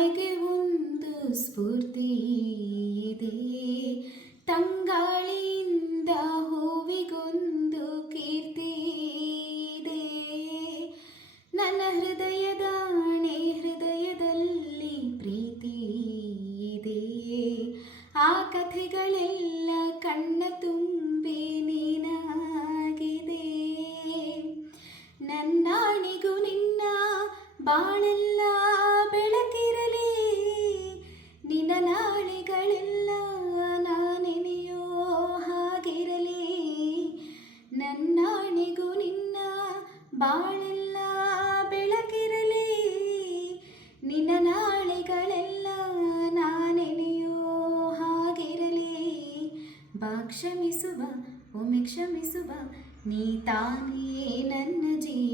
ಬಾಳಿಗೆ ಒಂದು ಸ್ಫೂರ್ತಿ ಇದೆ, ತಂಗಾಳಿಯಿಂದ ಹೂವಿಗೊಂದು ಕೀರ್ತಿ ಇದೆ. ನನ್ನ ಹೃದಯದಾಣೆ ಹೃದಯದಲ್ಲಿ ಪ್ರೀತಿ ಇದೆ, ಆ ಕಥೆಗಳೆಲ್ಲ ಕಣ್ಣ ತುಂಬಿ ನೀನಾಗಿದೆ. ನನ್ನಾಣಿಗೂ ನಿನ್ನ ಬಾಳೆಲ್ಲ ಬೆಳಕಿರಲಿ, ನಿನ್ನ ನಾಳೆಗಳೆಲ್ಲ ನಾನೆನೆಯೋ ಹಾಗಿರಲಿ. ನನ್ನಾಣಿಗೂ ನಿನ್ನ ಬಾಳೆಲ್ಲ ಬೆಳಕಿರಲಿ, ನಿನ್ನ ನಾಳೆಗಳೆಲ್ಲ ನಾನೆನೆಯೋ ಹಾಗಿರಲಿ. ಕ್ಷಮಿಸುವ ಒಮ್ಮೆ ಕ್ಷಮಿಸುವ, ನೀ ತಾನೇ ನನ್ನ ಜೀವ.